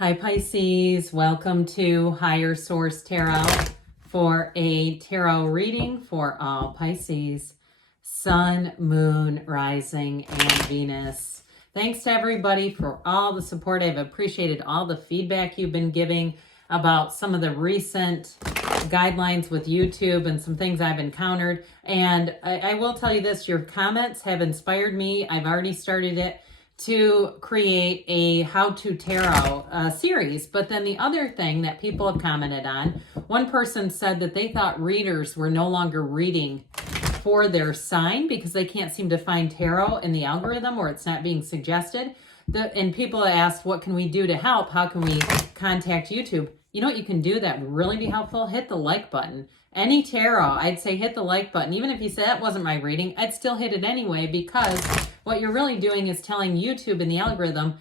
Hi Pisces, welcome to Higher Source Tarot for a tarot reading for all Pisces, Sun, Moon, Rising, and Venus. Thanks to everybody for all the support. I've appreciated all the feedback you've been giving about some of the recent guidelines with YouTube and some things I've encountered. And I will tell you this, your comments have inspired me. I've already started it to create a how-to tarot series. But then the other thing that people have commented on, one person said that they thought readers were no longer reading for their sign because they can't seem to find tarot in the algorithm or it's not being suggested. And people asked, what can we do to help? How can we contact YouTube? You know what you can do that would really be helpful? Hit the like button. Any tarot, I'd say hit the like button. Even if you said that wasn't my reading, I'd still hit it anyway, because what you're really doing is telling YouTube and the algorithm,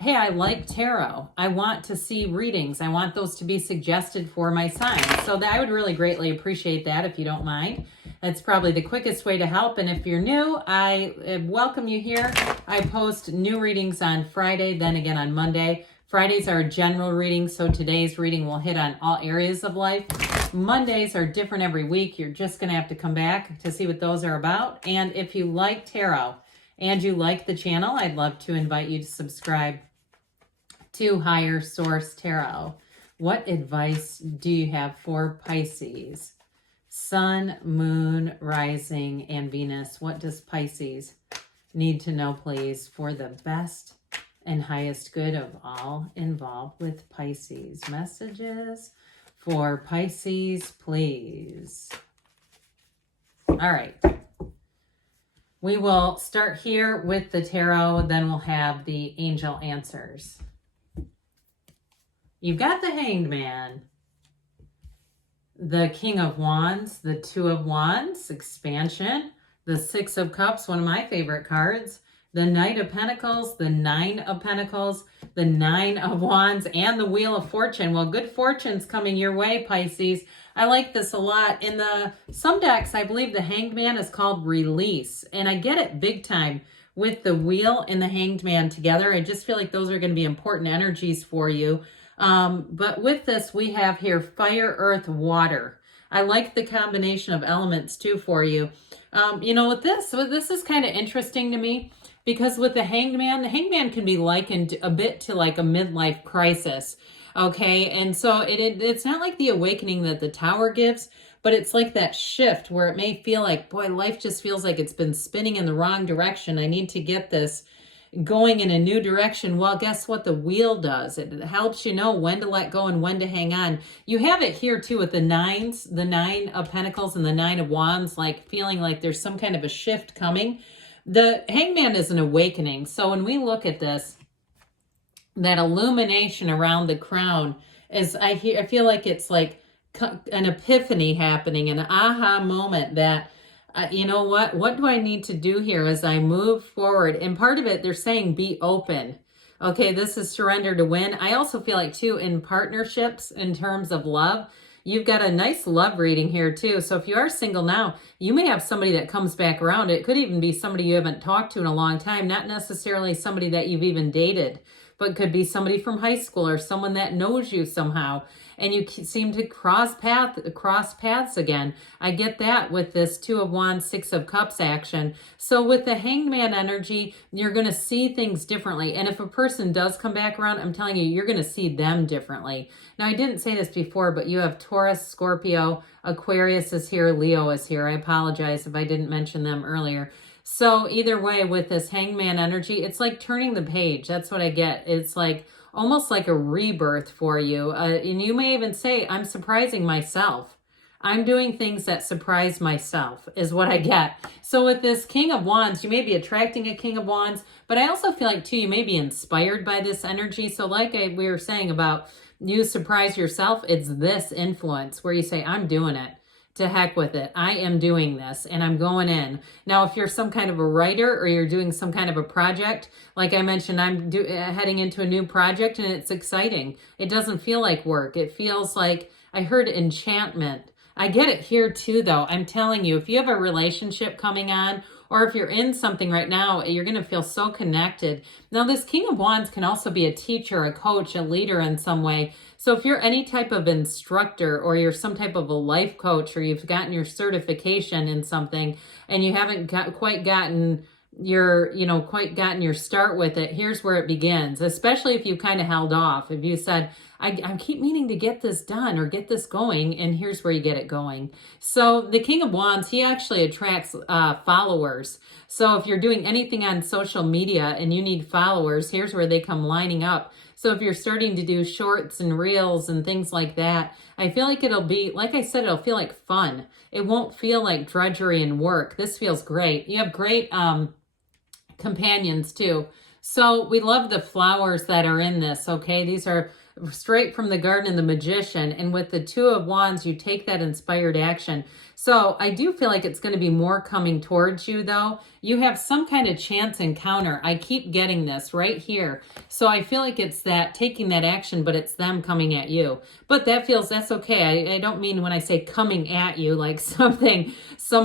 hey, I like tarot. I want to see readings. I want those to be suggested for my sign. So I would really greatly appreciate that if you don't mind. That's probably the quickest way to help. And if you're new, I welcome you here. I post new readings on Friday, then again on Monday. Fridays are general readings, so today's reading will hit on all areas of life. Mondays are different every week. You're just going to have to come back to see what those are about. And if you like tarot and you like the channel, I'd love to invite you to subscribe to Higher Source Tarot. What advice do you have for Pisces? Sun, Moon, Rising, and Venus. What does Pisces need to know, please, for the best and highest good of all involved with Pisces? Messages for Pisces, please. All right. We will start here with the tarot, then we'll have the angel answers. You've got the Hanged Man, the King of Wands, the Two of Wands, expansion, the Six of Cups, one of my favorite cards, the Knight of Pentacles, the Nine of Pentacles, the Nine of Wands, and the Wheel of Fortune. Well, good fortune's coming your way, Pisces. I like this a lot. In some decks, I believe the Hanged Man is called Release, and I get it big time with the Wheel and the Hanged Man together. I just feel like those are going to be important energies for you. But with this, we have here Fire, Earth, Water. I like the combination of elements too for you. With this, so this is kind of interesting to me. Because with the Hanged Man can be likened a bit to like a midlife crisis, okay? And so it's not like the awakening that the Tower gives, but it's like that shift where it may feel like, boy, life just feels like it's been spinning in the wrong direction. I need to get this going in a new direction. Well, guess what the Wheel does? It helps you know when to let go and when to hang on. You have it here too with the nines, the Nine of Pentacles and the Nine of Wands, like feeling like there's some kind of a shift coming. The Hanged Man is an awakening. So when we look at this, that illumination around the crown is, I feel like it's like an epiphany happening, an aha moment that, you know what do I need to do here as I move forward? And part of it, they're saying be open. Okay, this is surrender to win. I also feel like too, in partnerships, in terms of love, you've got a nice love reading here too. So if you are single now, you may have somebody that comes back around. It could even be somebody you haven't talked to in a long time, not necessarily somebody that you've even dated, but could be somebody from high school or someone that knows you somehow. And you seem to cross paths again. I get that with this Two of Wands, Six of Cups action. So with the Hanged Man energy, you're going to see things differently. And if a person does come back around, I'm telling you, you're going to see them differently. Now, I didn't say this before, but you have Taurus, Scorpio, Aquarius is here, Leo is here. I apologize if I didn't mention them earlier. So either way, with this Hanged Man energy, it's like turning the page. That's what I get. It's like almost like a rebirth for you. And you may even say, I'm surprising myself. I'm doing things that surprise myself is what I get. So with this King of Wands, you may be attracting a King of Wands, but I also feel like too, you may be inspired by this energy. So like we were saying about you surprise yourself, it's this influence where you say, I'm doing it. To heck with it. I am doing this and I'm going in. Now, if you're some kind of a writer or you're doing some kind of a project, like I mentioned, I'm heading into a new project and it's exciting. It doesn't feel like work. It feels like, I heard enchantment. I get it here too, though. I'm telling you, if you have a relationship coming on or if you're in something right now, you're going to feel so connected. Now, this King of Wands can also be a teacher, a coach, a leader in some way. So if you're any type of instructor, or you're some type of a life coach, or you've gotten your certification in something and you haven't quite gotten your start with it, here's where it begins, especially if you kind of held off. If you said, I keep meaning to get this done or get this going, and here's where you get it going. So the King of Wands, he actually attracts followers. So if you're doing anything on social media and you need followers, here's where they come lining up. So if you're starting to do shorts and reels and things like that, I feel like it'll be, like I said, it'll feel like fun. It won't feel like drudgery and work. This feels great. You have great companions too. So we love the flowers that are in this, okay? These are straight from the Garden of the Magician. And with the Two of Wands, you take that inspired action. So I do feel like it's going to be more coming towards you, though. You have some kind of chance encounter. I keep getting this right here. So I feel like it's that taking that action, but it's them coming at you. But that's okay. I don't mean when I say coming at you like some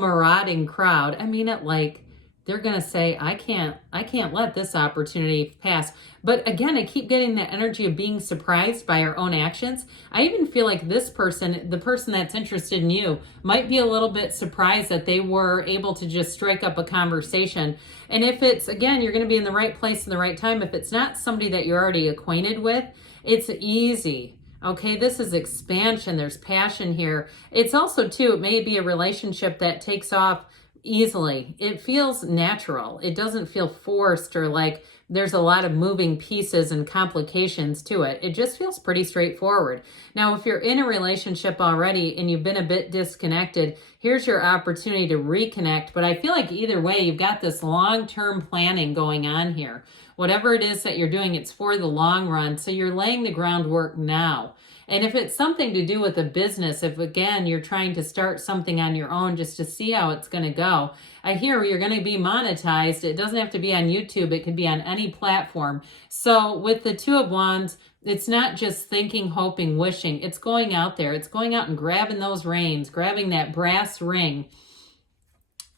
marauding crowd. I mean it like they're going to say, I can't let this opportunity pass. But again, I keep getting that energy of being surprised by our own actions. I even feel like this person, the person that's interested in you, might be a little bit surprised that they were able to just strike up a conversation. And if it's, again, you're going to be in the right place in the right time. If it's not somebody that you're already acquainted with, it's easy. Okay, this is expansion. There's passion here. It's also, too, it may be a relationship that takes off easily. It feels natural. It doesn't feel forced or like there's a lot of moving pieces and complications to it. It just feels pretty straightforward. Now, if you're in a relationship already and you've been a bit disconnected, here's your opportunity to reconnect. But I feel like either way, you've got this long-term planning going on here. Whatever it is that you're doing, it's for the long run. So you're laying the groundwork now. And if it's something to do with a business, if again, you're trying to start something on your own just to see how it's going to go, I hear you're going to be monetized. It doesn't have to be on YouTube. It could be on any platform. So with the Two of Wands, it's not just thinking, hoping, wishing. It's going out there. It's going out and grabbing those reins, grabbing that brass ring.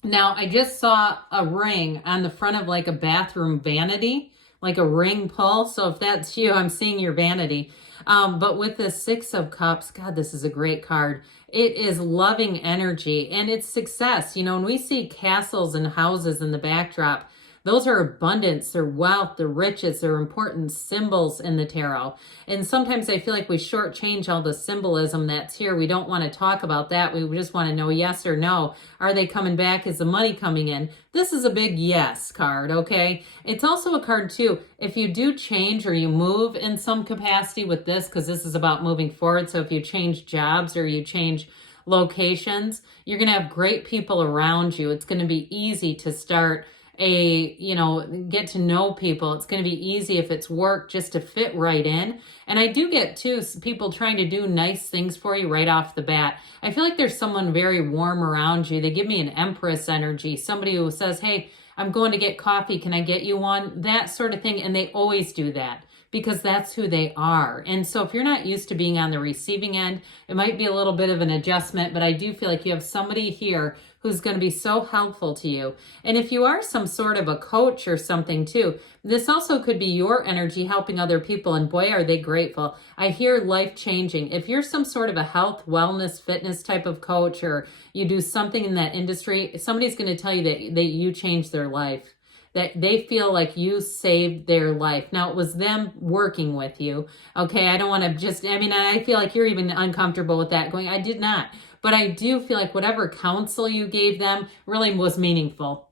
Now, I just saw a ring on the front of like a bathroom vanity, like a ring pull. So if that's you, I'm seeing your vanity. But with the Six of Cups, God, this is a great card. It is loving energy and it's success. You know, when we see castles and houses in the backdrop, those are abundance, they're wealth, they're riches, they're important symbols in the tarot. And sometimes I feel like we shortchange all the symbolism that's here. We don't want to talk about that. We just want to know yes or no. Are they coming back? Is the money coming in? This is a big yes card, okay? It's also a card too, if you do change or you move in some capacity with this, because this is about moving forward. So if you change jobs or you change locations, you're going to have great people around you. It's going to be easy to start get to know people. It's going to be easy if it's work just to fit right in. And I do get too people trying to do nice things for you right off the bat. I feel like there's someone very warm around you. They give me an Empress energy. Somebody who says, hey, I'm going to get coffee. Can I get you one? That sort of thing. And they always do that because that's who they are. And so if you're not used to being on the receiving end, it might be a little bit of an adjustment, but I do feel like you have somebody here who's going to be so helpful to you. And if you are some sort of a coach or something too, this also could be your energy helping other people. And boy, are they grateful. I hear life changing. If you're some sort of a health, wellness, fitness type of coach, or you do something in that industry, somebody's going to tell you that you changed their life, that they feel like you saved their life. Now, it was them working with you. Okay, I don't want to I feel like you're even uncomfortable with that going, I did not. But I do feel like whatever counsel you gave them really was meaningful.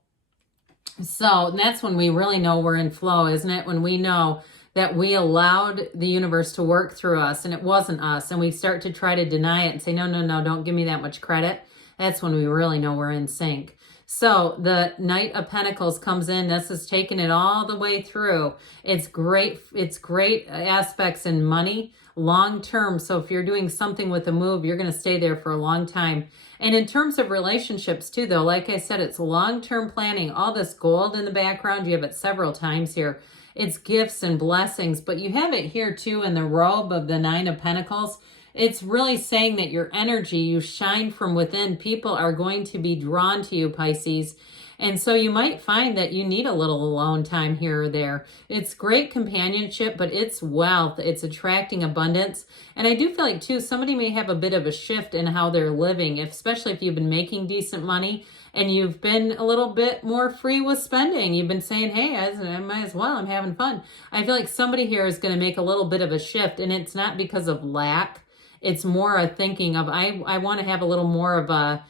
So that's when we really know we're in flow, isn't it? When we know that we allowed the universe to work through us and it wasn't us. And we start to try to deny it and say, no, don't give me that much credit. That's when we really know we're in sync. So the Knight of Pentacles comes in. This is taking it all the way through. It's great. It's great aspects in money, long term. So if you're doing something with a move, you're going to stay there for a long time. And in terms of relationships too, though, like I said, it's long-term planning. All this gold in the background, you have it several times here. It's gifts and blessings, but you have it here too in the robe of the Nine of Pentacles. It's really saying that your energy, you shine from within. People are going to be drawn to you, Pisces. And so you might find that you need a little alone time here or there. It's great companionship, but it's wealth. It's attracting abundance. And I do feel like, too, somebody may have a bit of a shift in how they're living, especially if you've been making decent money and you've been a little bit more free with spending. You've been saying, hey, I might as well. I'm having fun. I feel like somebody here is going to make a little bit of a shift, and it's not because of lack. It's more a thinking of, I want to have a little more of a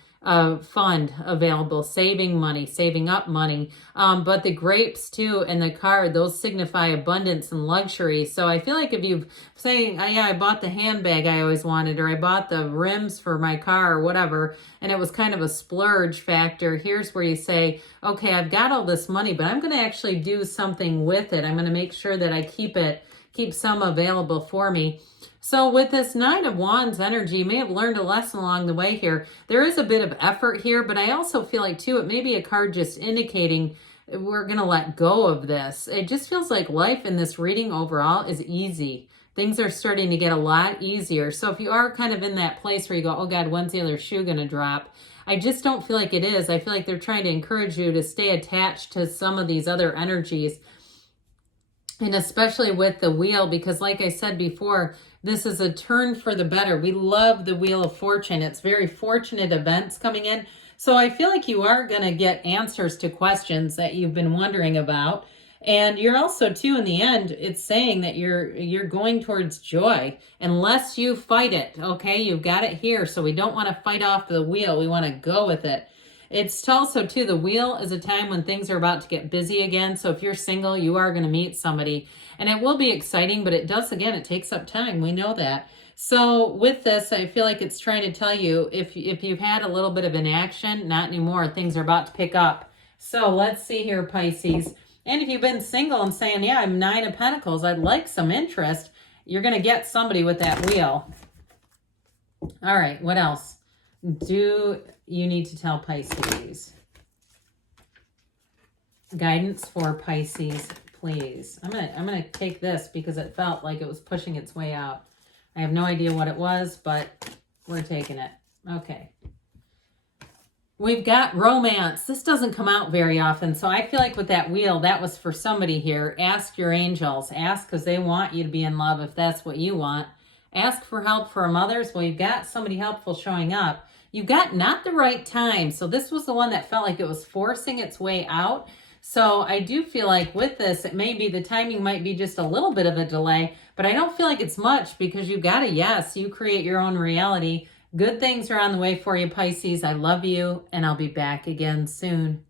fund available, saving money, saving up money. But the grapes too and the card, those signify abundance and luxury. So I feel like if you say, oh, yeah, I bought the handbag I always wanted, or I bought the rims for my car or whatever, and it was kind of a splurge factor, here's where you say, okay, I've got all this money, but I'm going to actually do something with it. I'm going to make sure that I keep some available for me. So with this Nine of Wands energy, you may have learned a lesson along the way here. There is a bit of effort here, but I also feel like, too, it may be a card just indicating we're going to let go of this. It just feels like life in this reading overall is easy. Things are starting to get a lot easier. So if you are kind of in that place where you go, oh, God, when's the other shoe going to drop? I just don't feel like it is. I feel like they're trying to encourage you to stay attached to some of these other energies. And especially with the wheel, because like I said before, this is a turn for the better. We love the Wheel of Fortune. It's very fortunate events coming in. So I feel like you are going to get answers to questions that you've been wondering about. And you're also, too, in the end, it's saying that you're going towards joy unless you fight it. Okay, you've got it here. So we don't want to fight off the wheel. We want to go with it. It's also, too, the wheel is a time when things are about to get busy again. So if you're single, you are going to meet somebody. And it will be exciting, but it does, again, it takes up time. We know that. So with this, I feel like it's trying to tell you if you've had a little bit of inaction, not anymore. Things are about to pick up. So let's see here, Pisces. And if you've been single and saying, yeah, I'm Nine of Pentacles, I'd like some interest, you're going to get somebody with that wheel. All right, what else do you need to tell Pisces? Guidance for Pisces, please. I'm gonna take this because it felt like it was pushing its way out. I have no idea what it was, but we're taking it. Okay. We've got romance. This doesn't come out very often, so I feel like with that wheel, that was for somebody here. Ask your angels. Ask because they want you to be in love if that's what you want. Ask for help from others. Well, you've got somebody helpful showing up. You've got not the right time. So this was the one that felt like it was forcing its way out. So I do feel like with this, it may be the timing might be just a little bit of a delay, but I don't feel like it's much because you've got a yes. You create your own reality. Good things are on the way for you, Pisces. I love you, and I'll be back again soon.